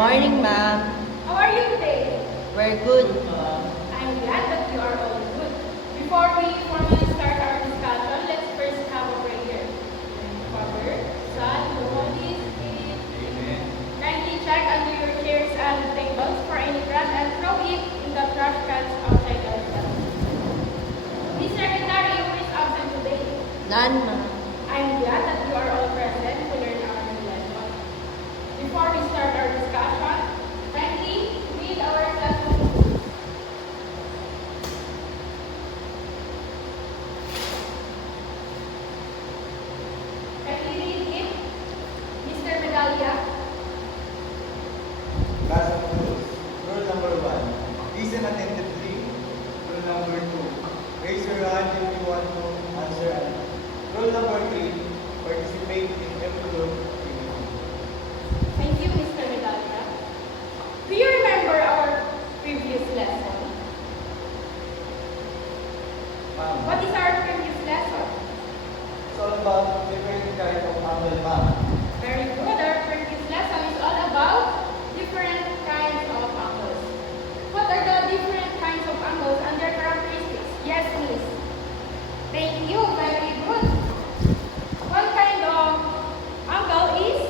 morning, ma'am. How are you today? We're good. I'm glad that you are all good. Before we formally start our discussion, let's first have a prayer. Father, Son, the Holy Spirit. Amen. Kindly check under your chairs and tables for any trash and throw it in the trash cans outside our cell. Miss Secretary, who is absent today? None, ma'am. I'm glad that you are all present to learn our new lesson. Before we start our discussion, kindly read our classroom rules. Kindly read it, Mr. Medallia. Class of rules. Rule number 1. Listen attentively. Rule number 2. Raise your hand if you want to answer. Rule number 3. Participate in every group activity. Thank you, Mr. Medallia. Do you remember our previous lesson? Ma'am, What is our previous lesson? it's all about different kinds of angle, ma'am. Very good. Our previous lesson is all about different kinds of angles. What are the different kinds of angles and their characteristics? Yes, miss. Thank you. Very good. One kind of angle is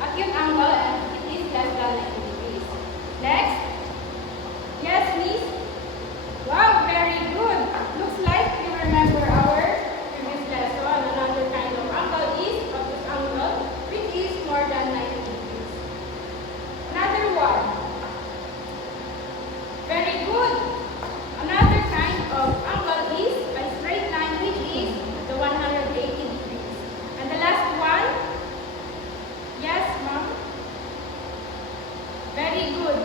acute angle and it is less than 90 degrees. Next. Yes, miss. Wow, very good. Looks like you remember our previous lesson. Another kind of angle is obtuse angle, which is more than 90 degrees. Another one. Very good. Another kind of angle is a straight line, which is the 180 degrees. And the last one. Yes, ma'am. Very good.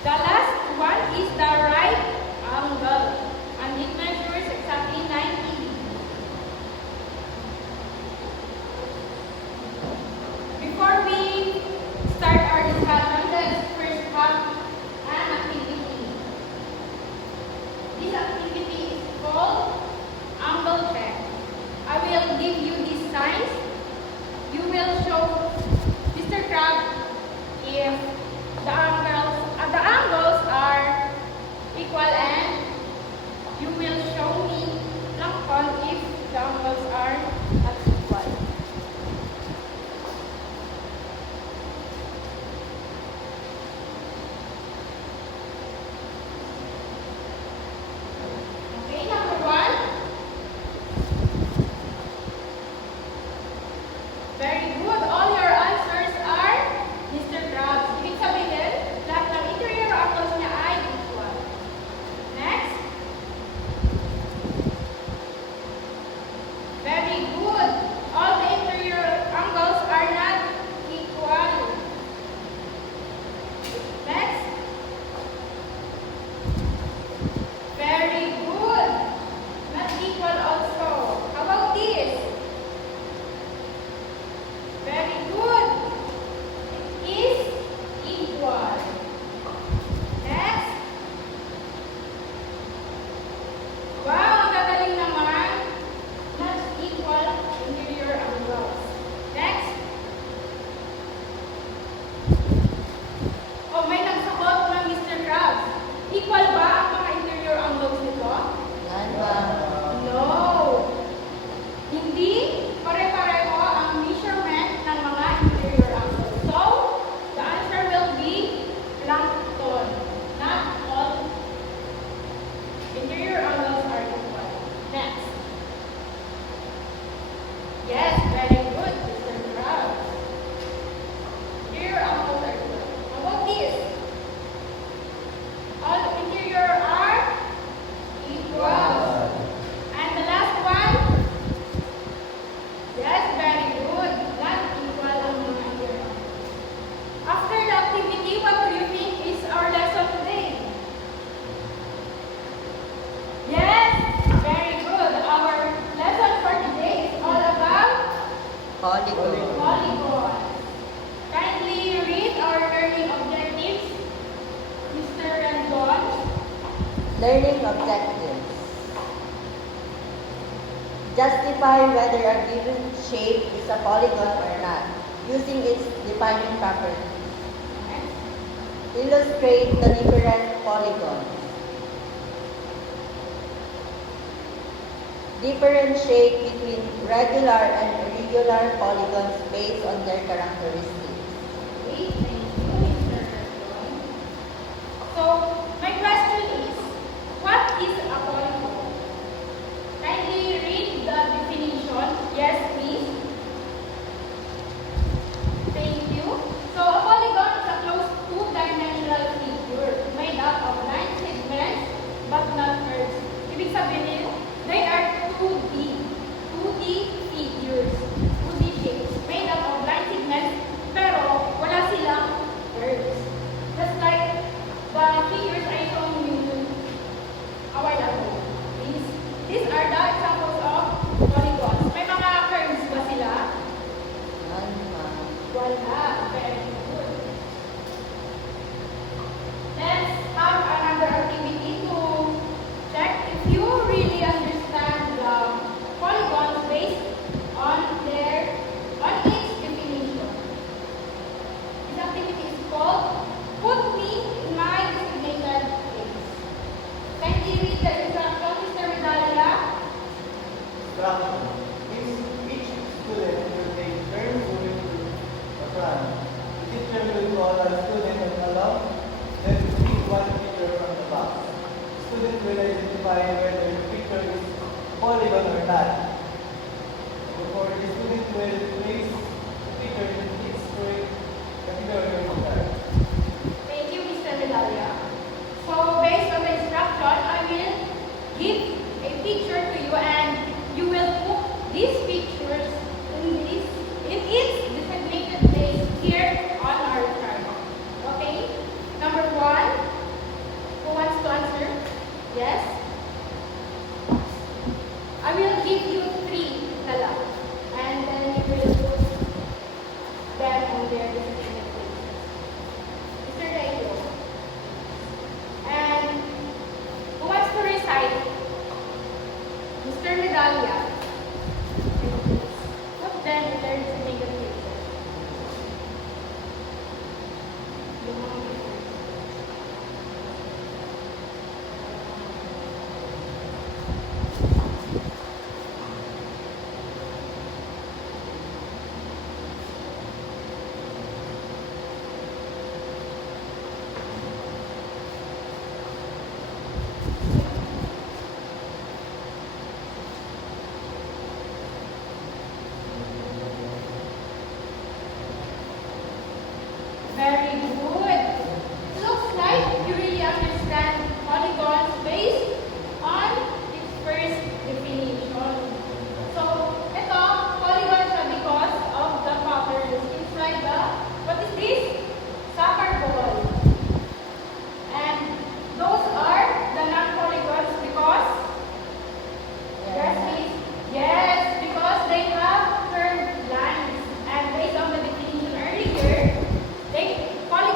The last one is the right angle, and it measures exactly 90 degrees. Before we start our discussion, let's first have an activity. This activity is called angle check. I will give you these signs. You will show Mr. Crab if the angles are equal, and you will show me Plankton if the angles are not equal. Okay, number one. Very good. All your answers are Mr. Krabs. Ibig sabihin, lahat ng interior angles niya ay equal. Next. Very good. All the interior angles are not equal. Next. Very good. Not equal also. How about this? Very good. It is equal. Next. Wow, ang gagaling naman. Not equal interior angles. Next. Oh, may nagsagot ng Mr. Krabs. Equal ba ang mga interior angles nito? None, ma'am. No. Hindi pare-pareho ang measurement ng mga interior angles. So, the answer will be plankton. Not all interior angles are equal. Next. Yes, very good, Mr. Krabs. Interior angles are equal. How about this? All interior are equal. And the last one? Yes, very good. Not equal ang mga interior. After the activity, what do you think is our lesson today? Yes, very good. Our lesson for today is all about Polygon. polygons. Kindly read our learning objectives, Mr. Rendon. Learning objectives. Justify whether a given shape is a polygon or not. using its defining properties. Next. Illustrate the different polygons. Differentiate between regular and irregular polygons based on their characteristics. Okay, thank you, Mr. Berton. So, my question is, what is a polygon? Kindly read the definition. Yes, please. Thank you. So, a polygon is a closed two-dimensional figure made up of line segments but not curves. Ibig sabihin, they are 2D figures, 2D shapes made up of line segments pero wala silang curves. Just like the figures I showed you a while ago. These are the examples of polygons. May mga curves ba sila? None, ma'am. Wala. Very good. Let's have another activity to check if you really understand the polygons based on its definition. This activity is called Put Me in My Designated Place. Kindly read the instruction, Mr. Medalia. Instruction. Each student will take turns moving to the front. The teacher will call a student on the left, then pick one picture from the box. The student will identify whether the picture is polygon or not. Before the student will place the picture in its correct category or chart. Thank you, Mr. Medalia. So, based on the instruction, I will give a picture to you and you will put these pictures in its designated place here on our chart. Okay? Number 1, who wants to answer? Yes? I will give you 3 na lang. And then you will put them on their designated places. Mr. Raido. And who wants to recite? Mr. Medalia. Put them in their designated places. Yung mga pictures. Very good. It looks like you really understand polygons based on its first definition. So, ito, polygons are because of the patterns inside the, what is this? Soccer ball. And those are the non-polygons because, yes, please. Yes, because they have curved lines. And based on the definition earlier, polygons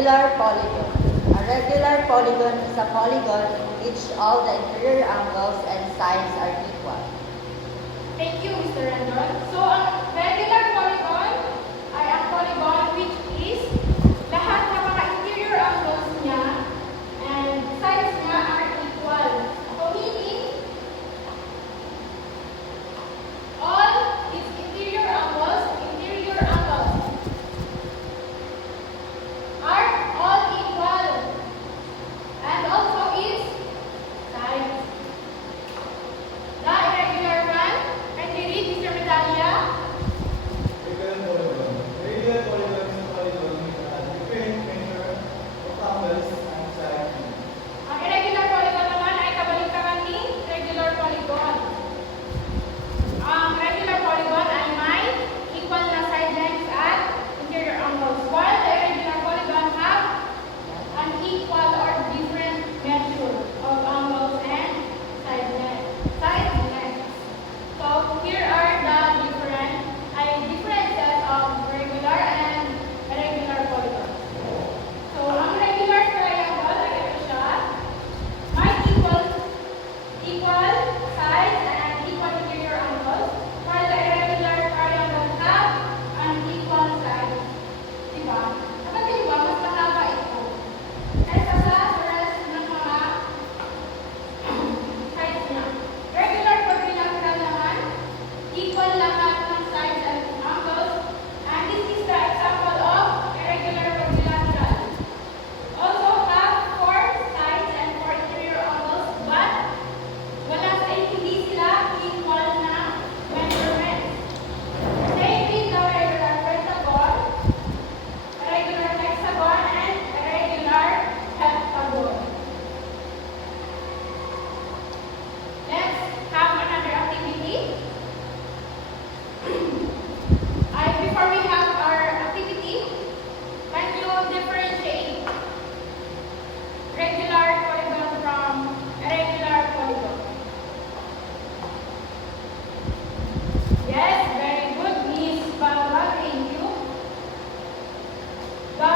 Regular polygon. A regular polygon is a polygon in which all the interior angles and sides are equal. Thank you, Mr. Rendon. So, ang regular polygon ay ang polygon which is lahat ng mga interior angles niya and sides niya are equal. So, meaning, all its interior angles are all equal. And also its sides. The irregular one, can you read, Mr. Medalla? Regular polygon. Regular polygon is a polygon with a different measure of angles and sides. Ang irregular polygon naman ay kabaliktaran ni regular polygon. Ang regular polygon ay may equal na side lengths at interior angles, while the irregular polygon have unequal or different measure of angles and side lengths. So here are the differences of regular and irregular polygons. So ang regular triangle ay ito siya, may equal sides and equal interior angles, while the irregular triangle have unequal sides. Diba? Kapag diba, mas mahaba ito. Kaysa sa rest ng mga sides niya. Regular quadrilateral naman, equal lahat ng sides and angles, and this is the example of irregular quadrilateral. Also have 4 sides and 4 interior angles, but hindi sila equal na measurement. Same with the regular pentagon, irregular hexagon, and irregular heptagon. Let's have another activity. Before we have our activity, can you differentiate regular polygon from irregular polygon? Yes, very good, Miss Barbara. Thank you. The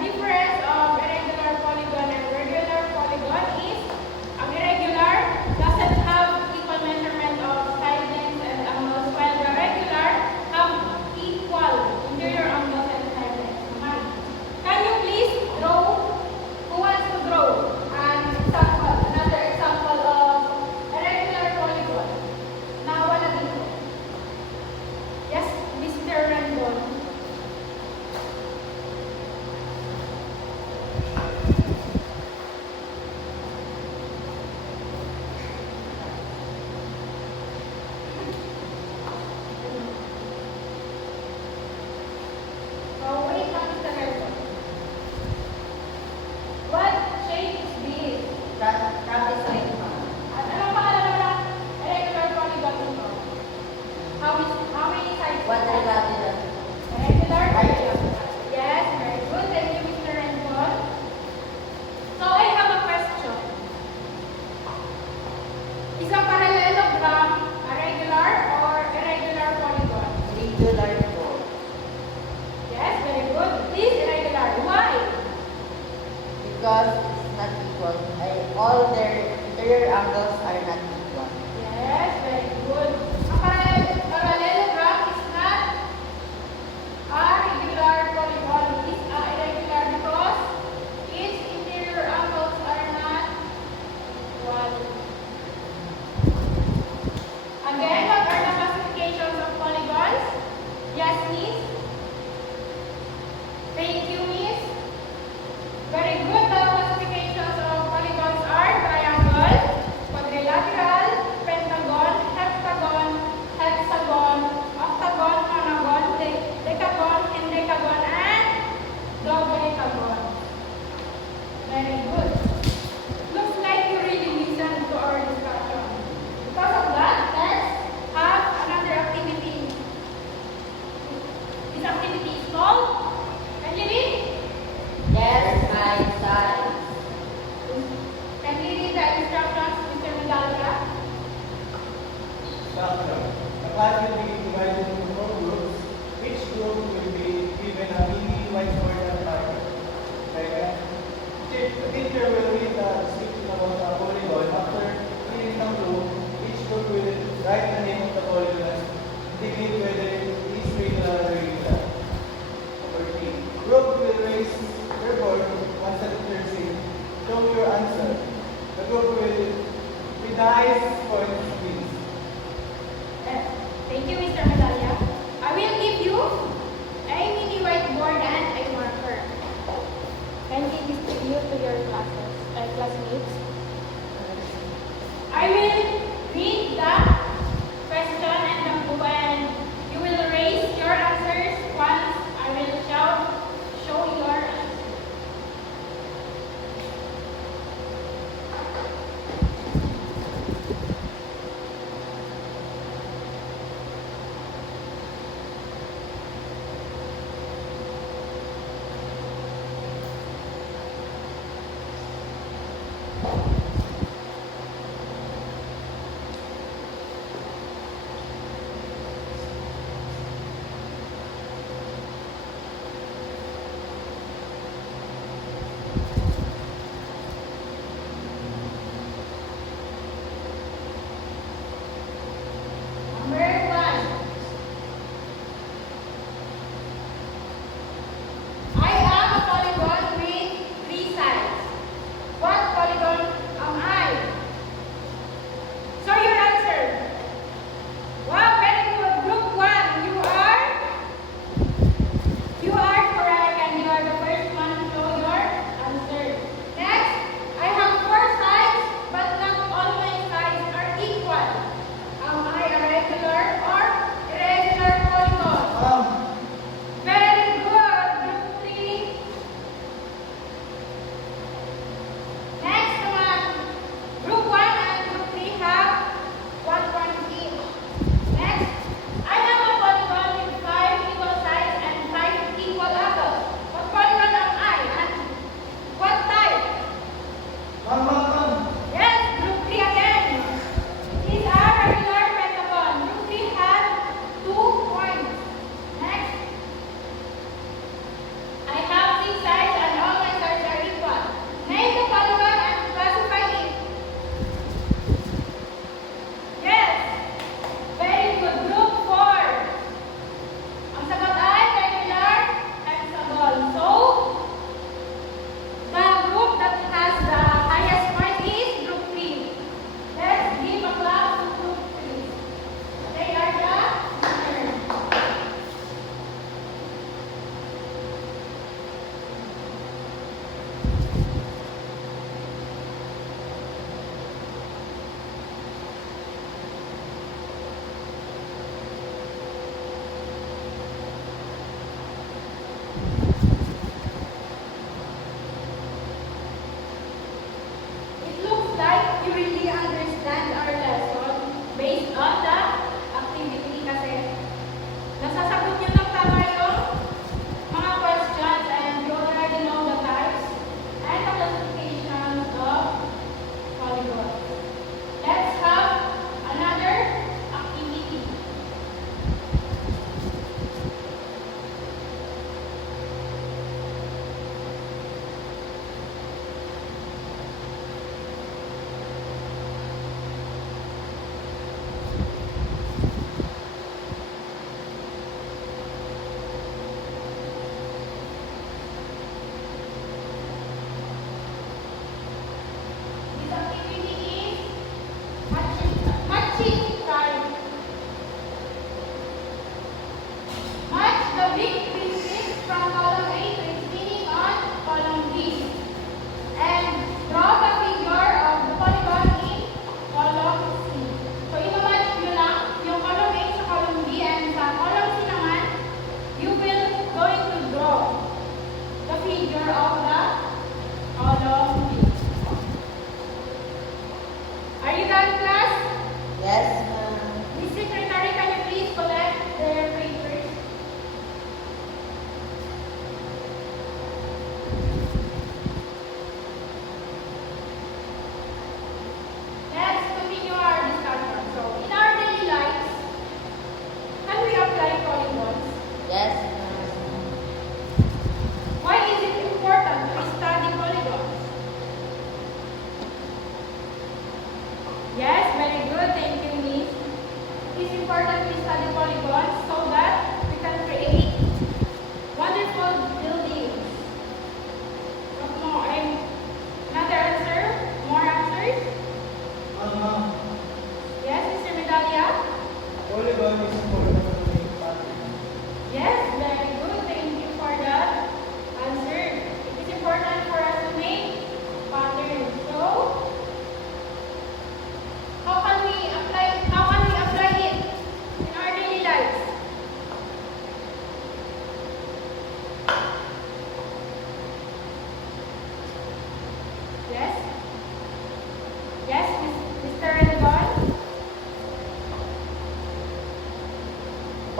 difference of irregular polygon and regular polygon is irregular doesn't have equal measurement of side lengths and angles, while the regular have equal interior angles and side lengths. Can you please draw? Who wants to draw another example of irregular polygon? Nawala dito. Yes, Mr. Rendon. Oh, wait, Mr. Rendon. What shape is this? Trapezoid. At anong pangalan naman ng irregular polygon ito? How many sides? Quadrilateral. Regular triangle. Yes, very good. Thank you, Mr. Rendon. So, I have a question. Is a parallelogram a regular or irregular polygon? Regular po. Yes, very good. It is irregular. Why? Because it's not equal. All their interior angles are not equal. Yes, very good. A parallelogram is not a regular polygon. It is irregular because its interior angles are not equal. Again, what are the classifications of polygons? Yes, Miss? Thank you, Miss. Very good. The classifications of polygons are triangle, quadrilateral, pentagon, heptagon, hexagon, octagon, monogon, decagon, hendecagon, and dodecagon. Very good. Looks like you really listened to our discussion. Because of that, let's have another activity. This activity is called, can you read? Yes, my size. Can you read the instructions, Mr. Medalla? Structure. The class will be divided into 4 groups. Each group will be given a mini whiteboard at Nice points, Miss. Thank you, Mr. Medalla. I will give you a mini whiteboard and a marker. Kindly distribute to your classmates. I will read the question and the clue, and you will raise your answers once I will show your answer. Number one. I am a polygon with three sides. What polygon am I? So your answer. Wow, very good. Group one, you are correct, and you are the first one to show your answer. Next, I have four sides, but not all my sides are equal. Am I a regular or irregular polygon? Very good. Group three. Next naman, group 1 and group 3 have 1 point each. Next, I have a polygon with 5 equal sides and 5 equal angles. What polygon am I and what type? Ma'am. Yes, group 3 again. These are regular pentagon. Group 3 has 2 points. Next, I have 6 sides and all my sides are equal. Name the polygon and classify it. Yes. Very good. Group 4. Ang sagot ay regular hexagon. So, the group that has the highest point is group 3. Let's give a clap to group 3. They are the winner. It looks like you really understand our lesson based on the activity kasi nasasagot niyo ng tama yung mga questions and you already know the types and the classifications of polygons. Let's have another activity. This activity is matching time. Match the big pieces from column A to its meaning on column B. And draw the figure of the polygon in column C. So, ino-match nyo lang yung column A sa column B, and sa column C naman, you will going to draw the figure of the column B. Are you done, class? Yes, ma'am. Miss Secretary, can you please collect their papers? Let's continue our discussion. So, in our daily lives, can we apply polygons? Yes, ma'am. Why is it important to study polygons? Yes, very good. Thank you, Miss. It is important to study polygons so that we can create wonderful buildings. What more? Another answer? More answers? Ma'am.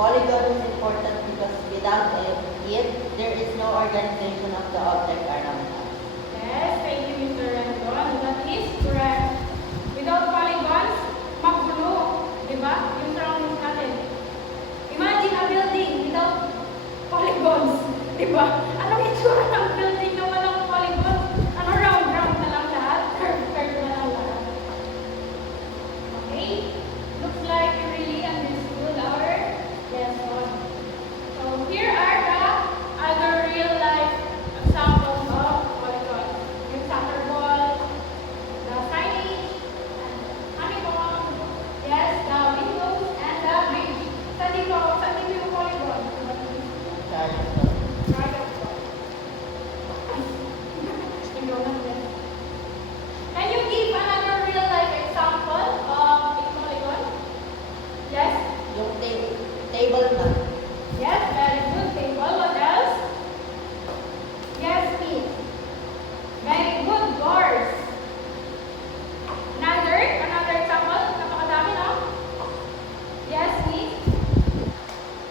polygon is important because without it, there is no organization of the object around us. Yes, thank you, Mr. Rendon. That is correct. Without polygons, magulo. Diba? Yung surroundings natin. Imagine a building without polygons. Diba? Anong itsura ng building na walang polygons? Ano, round na lang lahat? Curve na lang lahat. Okay? Looks like you really understood our lesson. So here are the other real life examples of polygons. Yung soccer ball, the signage, and honeycomb, yes, the windows, and the bridge. Saan dito yung polygon? Can you give another real life example of a polygon? Yes? Yung table na. Yes, very good table. What else? Yes, Miss. Very good. Doors. Another example. Napakadami, no? Yes, Miss.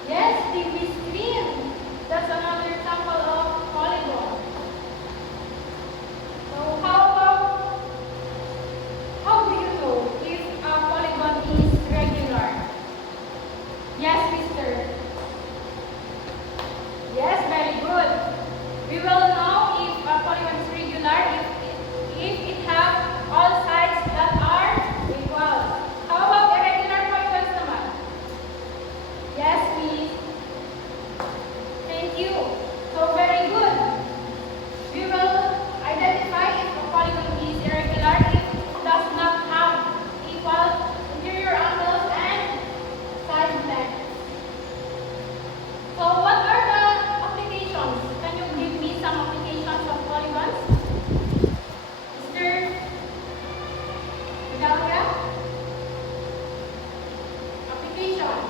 Yes, TV screen. That's another example of polygon. So how do you know if a polygon is regular? Yes, mister. Yes, very good. We will know if a polygon is regular if it has all sides that are equal. How about irregular polygons naman? Yes, miss. Thank you. So very good. We will identify if a polygon is irregular if it does not have equal interior angles and side lengths. So what are the applications? Can you give me some applications of polygons? Mr. Vidalga? Applications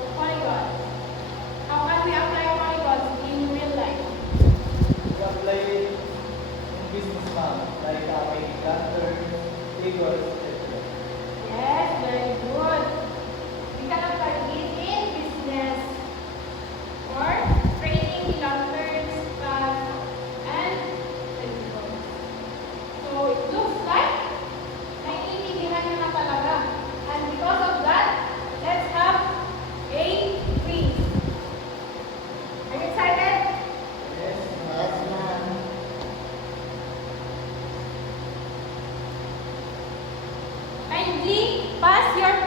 of polygons. How can we apply polygons in real life? We apply in business map, like making lanterns, figures, etc. Yes, very good. We can apply it in business or training lanterns, fans, and vehicles. So it looks like naiintindihan nyo na talaga. And because of that, let's have a quiz. Are you excited? Yes, Yes, ma'am. Kindly pass your